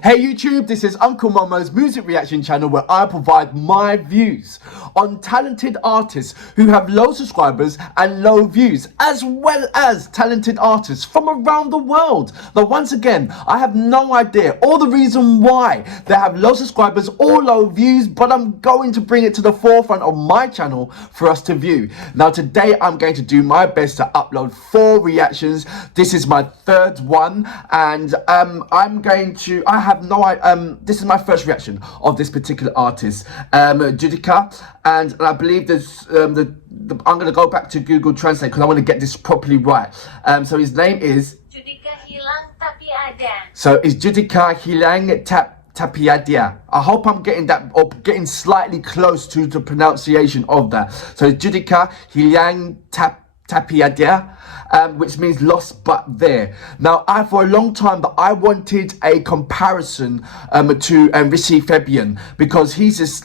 Hey YouTube, this is Uncle Momo's music reaction channel where I provide my views on talented artists who have low subscribers and low views, as well as talented artists from around the world. Now once again, I have no idea or the reason why they have low subscribers or low views, but I'm going to bring it to the forefront of my channel for us to view. Now today I'm going to do my best to upload 4 reactions. This is my 3rd one, and this is my first reaction of this particular artist, Judika, and I believe there's I'm going to go back to Google Translate because I want to get this properly right. So his name is Judika Hilang tapi ada. So it's Judika Hilang tapi ada. I hope I'm getting that, or getting slightly close to the pronunciation of that. So it's Judika Hilang tapi ada. Which means lost but there. Now, for a long time that I wanted a comparison to Rishi Fabian, because he's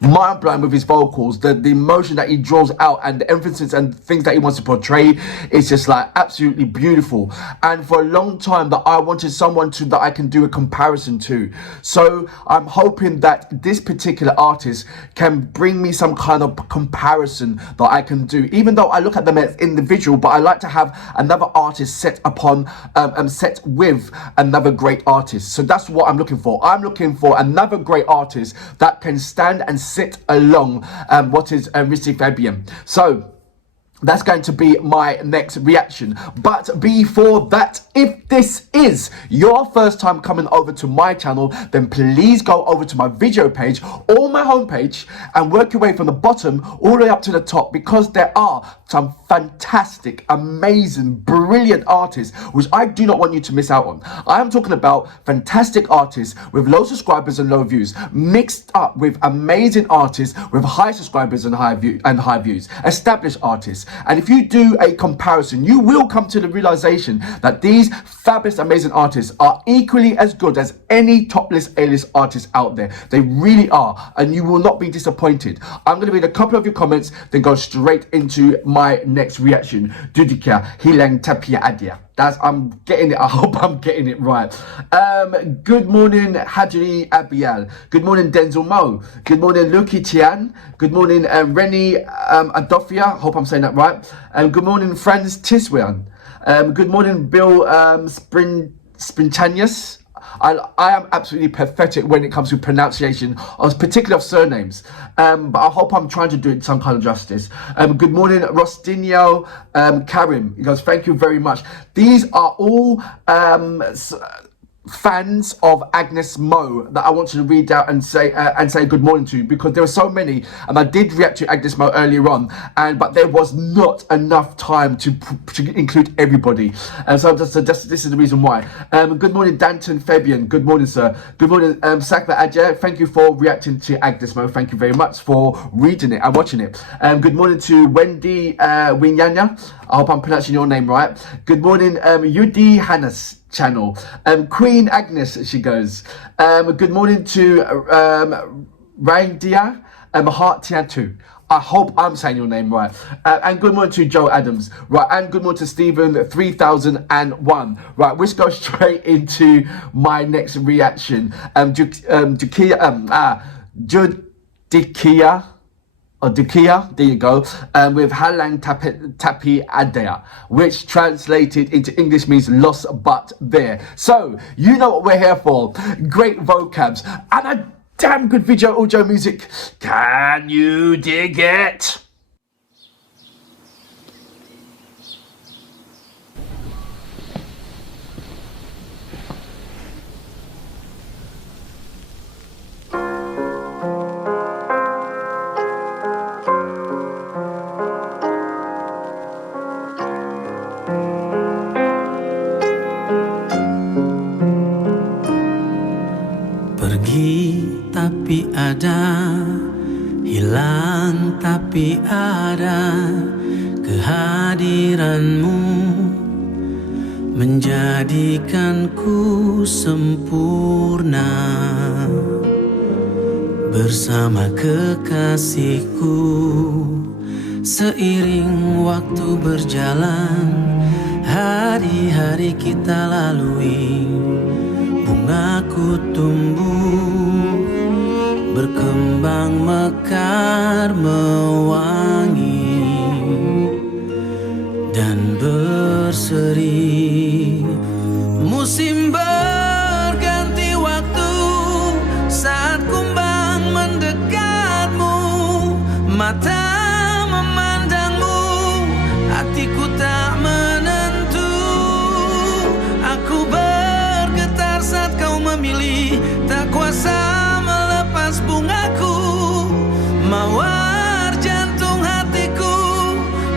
mind-blowing with his vocals. The emotion that he draws out and the emphasis and things that he wants to portray is just like absolutely beautiful. And for a long time that I wanted someone that I can do a comparison to. So I'm hoping that this particular artist can bring me some kind of comparison that I can do, even though I look at them as individual, but I like to have another artist set with another great artist. So that's what I'm looking for. I'm looking for another great artist that can stand and sit along what is Rishi Fabian. So that's going to be my next reaction. But before that, if this is your first time coming over to my channel, then please go over to my video page or my homepage and work your way from the bottom all the way up to the top, because there are some fantastic, amazing, brilliant artists which I do not want you to miss out on. I am talking about fantastic artists with low subscribers and low views, mixed up with amazing artists with high subscribers and high views, established artists. And if you do a comparison, you will come to the realization that these fabulous, amazing artists are equally as good as any top list A-list artists out there. They really are, and you will not be disappointed. I'm going to read a couple of your comments, then go straight into my next reaction. Judika Hilang tapi ada. I'm getting it. I hope I'm getting it right. Good morning, Hadri Abiel. Good morning, Denzel Mo. Good morning, Luki Tian. Good morning, Rennie Adofia. Hope I'm saying that right. Good morning, Franz Tiswian. Good morning, Bill Spintanius. I am absolutely pathetic when it comes to pronunciation, particularly of surnames. But I hope I'm trying to do it some kind of justice. Good morning, Rostinio Karim. He goes, thank you very much. These are all fans of Agnes Mo that I want to read out and say good morning to, because there were so many, and I did react to Agnes Mo earlier on, but there was not enough time to include everybody, and so this is the reason why. Good morning, Danton Fabian. Good morning, sir. Good morning, Sakba Ajay. Thank you for reacting to Agnes Mo. Thank you very much for reading it and watching it. Good morning to Wendy Winyanya. I hope I'm pronouncing your name right. Good morning, Yudi Hannes channel. Queen Agnes, she goes. Good morning to Rangdia Heart Tiatu. I hope I'm saying your name right. And good morning to Joe Adams. Right, and good morning to Stephen 3001. Right, let's go straight into my next reaction. Judikia. Or Dukia, there you go, with Hilang tapi ada, which translated into English means lost but there. So, you know what we're here for. Great vocabs and a damn good video audio music. Can you dig it? Tapi ada, hilang tapi ada, kehadiranmu menjadikanku sempurna. Bersama kekasihku, seiring waktu berjalan, Hari-hari kita lalui, bungaku tumbuh, berkembang mekar mewangi dan berseri. Musim berganti waktu saat kumbang mendekatmu, mata memandangmu, hatiku tak menentu. Aku bergetar saat kau memilih, tak kuasa melepas bungaku. Mawar jantung hatiku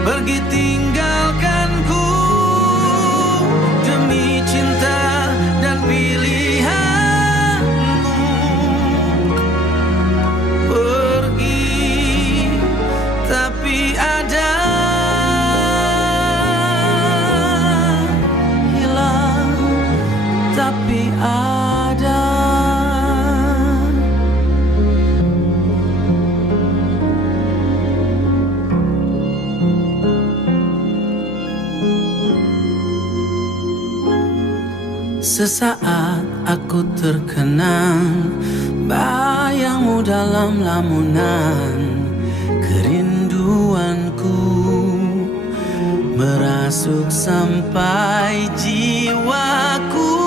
pergi tinggalkanku, demi cinta dan pilihanmu. Pergi tapi ada, hilang tapi ada. Sesaat aku terkenang bayangmu dalam lamunan kerinduanku, merasuk sampai jiwaku.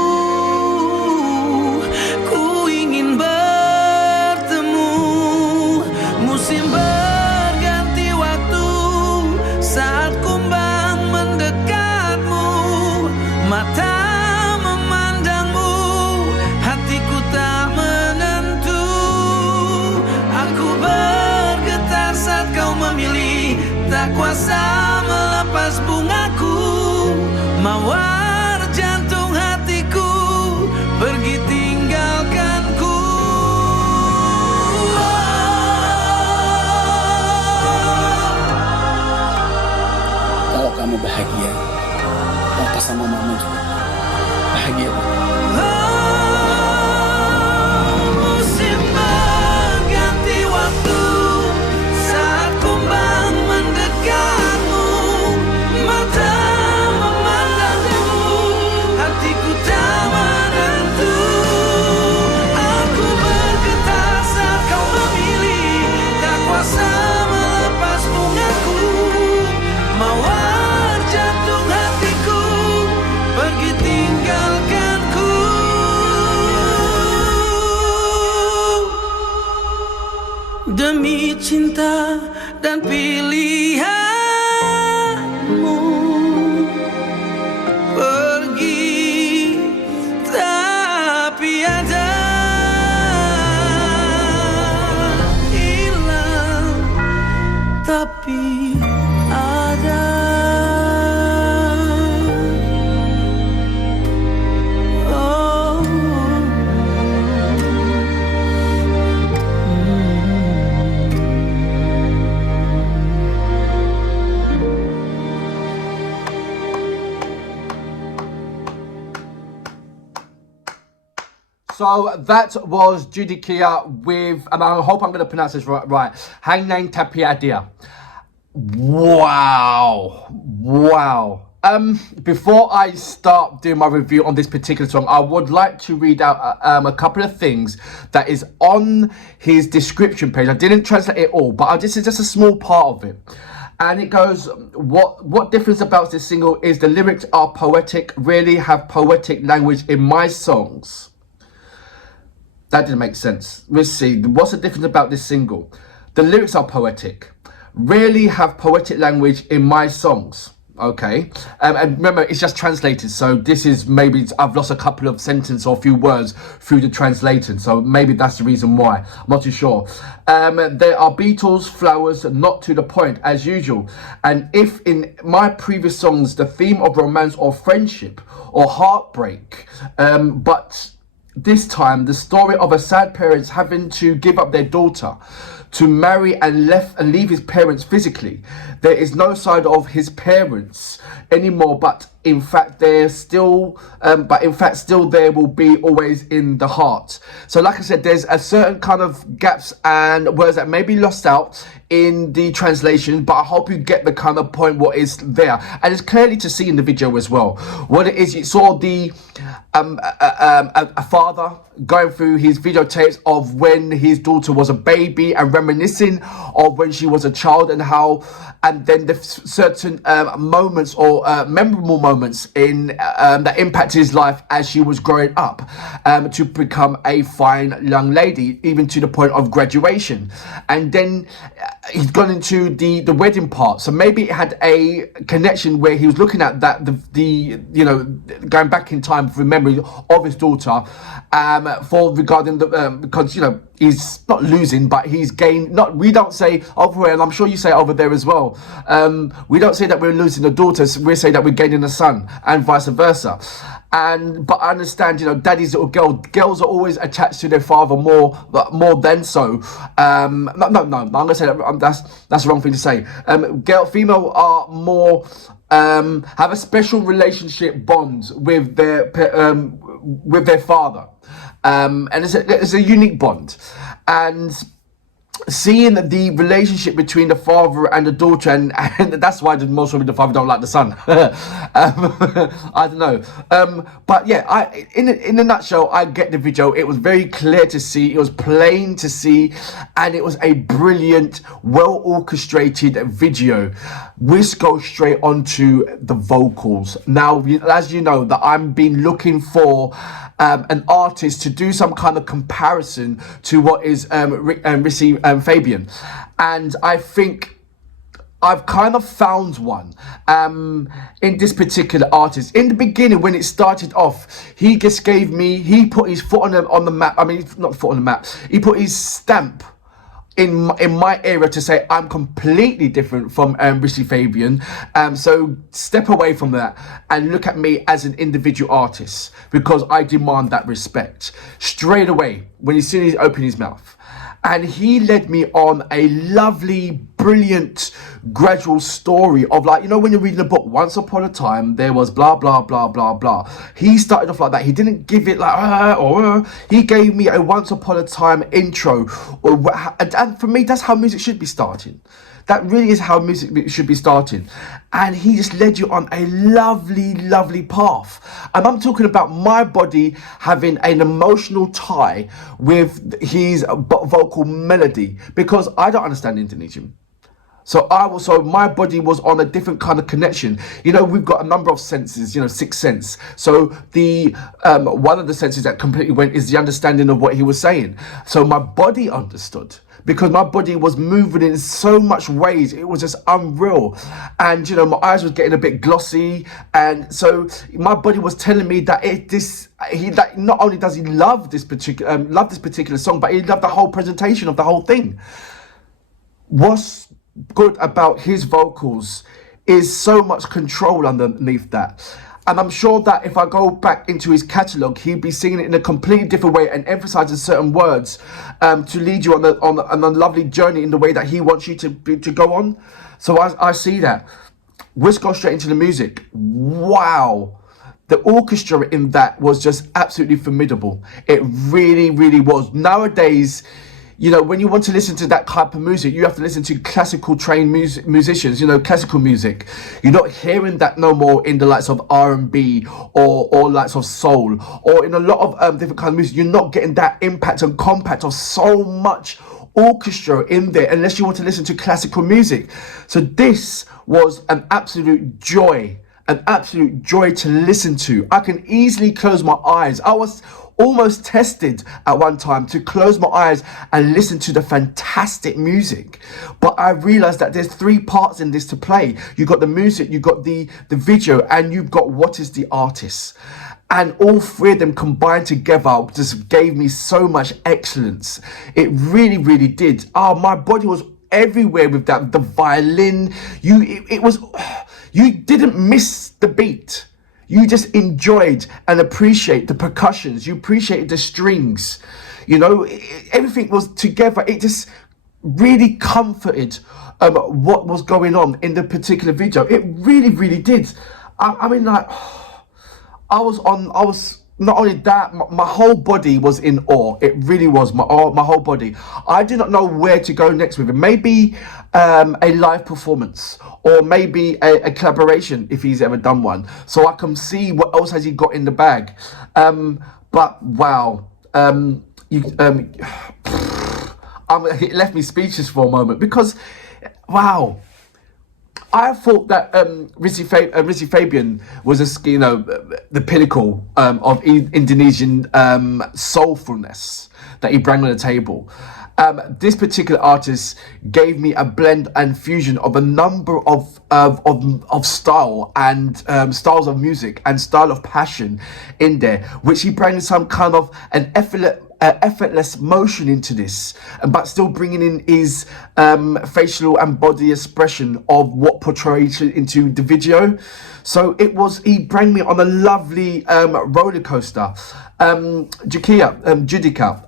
Ku ingin bertemu, musim berganti waktu saat kumbang mendekatmu, mata tak kuasa melepas bungaku. Mawar jantung hatiku pergi tinggalkanku. Kalau kamu bahagia, papa sama mama juga bahagia. Musim berganti waktu saat kumbang mendekatmu, mata memandangmu, hatiku tak menentu. Aku bergetar saat kau memilih, tak kuasa melepas bungaku. Mawar jantung hatiku pergi tinggalkanku, demi cinta dan pilihanmu. Pergi tapi ada, hilang tapi ada. Oh. So that was Judika with, and I hope I'm going to pronounce this right, Hilang tapi ada. Wow. Before I start doing my review on this particular song, I would like to read out a couple of things that is on his description page. I didn't translate it all, but this is just a small part of it. And it goes, what difference about this single is the lyrics are poetic, really have poetic language in my songs. That didn't make sense. Let's see, what's the difference about this single? The lyrics are poetic, really have poetic language in my songs. Okay, and remember, it's just translated, so this is maybe I've lost a couple of sentences or a few words through the translating, so maybe that's the reason why. I'm not too sure. There are Beatles, flowers, not to the point as usual. And if in my previous songs the theme of romance or friendship or heartbreak, but this time the story of a sad parents having to give up their daughter to marry and leave his parents physically. There is no side of his parents anymore, but in fact they're still, but in fact still there will be always in the heart. So like I said, there's a certain kind of gaps and words that may be lost out in the translation, but I hope you get the kind of point what is there, and it's clearly to see in the video as well. What it is, you saw the a father going through his videotapes of when his daughter was a baby and reminiscing of when she was a child, and how, and then the certain moments or memorable moments in that impacted his life as she was growing up to become a fine young lady, even to the point of graduation. And then he's gone into the wedding part, so maybe it had a connection where he was looking at that the you know, going back in time for memory of his daughter, for regarding the because, you know, he's not losing, but he's gained. Not, we don't say over here, and I'm sure you say over there as well, we don't say that we're losing the daughters, we say that we're gaining a son, and vice versa. And but I understand, you know, daddy's little girls are always attached to their father more than so. No, I'm gonna say that that's the wrong thing to say. Female are more have a special relationship bond with their father, and it's a unique bond. And seeing the relationship between the father and the daughter, and that's why most of the father don't like the son. I don't know, but yeah, in a nutshell, I get the video. It was very clear to see, it was plain to see, and it was a brilliant, well orchestrated video. Let's go straight onto the vocals now. As you know, that I've been looking for an artist to do some kind of comparison to what is Fabian, and I think I've kind of found one in this particular artist. In the beginning, when it started off, he just gave me, he put his foot on the map. I mean, not foot on the map, he put his stamp in my area to say I'm completely different from Rishi Fabian. So step away from that and look at me as an individual artist, because I demand that respect straight away when you see him open his mouth. And he led me on a lovely, brilliant, gradual story of, like, you know, when you're reading a book, once upon a time there was blah blah blah blah blah. He started off like that. He didn't give it like he gave me a once upon a time intro, and for me, that's how music should be starting. That really is how music should be starting. And he just led you on a lovely, lovely path. And I'm talking about my body having an emotional tie with his vocal melody, because I don't understand Indonesian. So my body was on a different kind of connection. You know, we've got a number of senses, you know, 6th sense. So the one of the senses that completely went is the understanding of what he was saying. So my body understood, because my body was moving in so much ways. It was just unreal. And, you know, my eyes was getting a bit glossy. And so my body was telling me that that not only does he love this particular song, but he loved the whole presentation of the whole thing. What's good about his vocals is so much control underneath that. And I'm sure that if I go back into his catalogue, he'd be singing it in a completely different way and emphasising certain words to lead you on a lovely journey in the way that he wants you to go on. So I see that. Let's go straight into the music. Wow. The orchestra in that was just absolutely formidable. It really, really was. Nowadays, you know, when you want to listen to that type of music, you have to listen to classical trained musicians, you know, classical music. You're not hearing that no more in the likes of R&B or likes of soul, or in a lot of different kind of music. You're not getting that impact and compact of so much orchestra in there unless you want to listen to classical music. So this was an absolute joy to listen to. I can easily close my eyes. I was almost tested at one time to close my eyes and listen to the fantastic music, but I realized that there's 3 parts in this to play. You've got the music, you've got the video, and you've got what is the artist. And all 3 of them combined together just gave me so much excellence. It really, really did. My body was everywhere with that. The violin, you didn't miss the beat. You just enjoyed and appreciate the percussions. You appreciated the strings. You know, everything was together. It just really comforted what was going on in the particular video. It really, really did. I mean, like, I was not only that, my whole body was in awe. It really was, my whole body. I did not know where to go next with it. Maybe a live performance, or maybe a collaboration if he's ever done one, so I can see what else has he got in the bag. But wow, it left me speechless for a moment, because wow, I thought that Rizzy Fabian was the pinnacle of Indonesian soulfulness that he brought on the table. This particular artist gave me a blend and fusion of a number of style and styles of music and style of passion in there, which he brings some kind of an effortless motion into this, but still bringing in his facial and body expression of what portrayed into the video. So he brought me on a lovely roller coaster. Judika,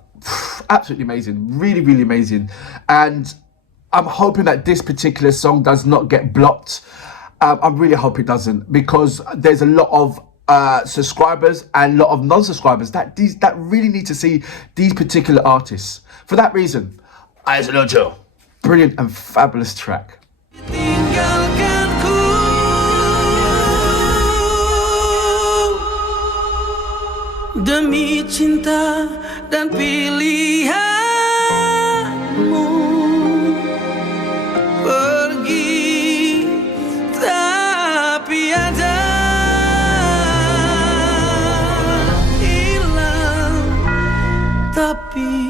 absolutely amazing, really, really amazing. And I'm hoping that this particular song does not get blocked. I really hope it doesn't, because there's a lot of subscribers and a lot of non-subscribers that really need to see these particular artists. For that reason, Aizelojo, brilliant and fabulous track. Tinggalkanku demi cinta dan pilihanmu, pergi tapi ada, hilang tapi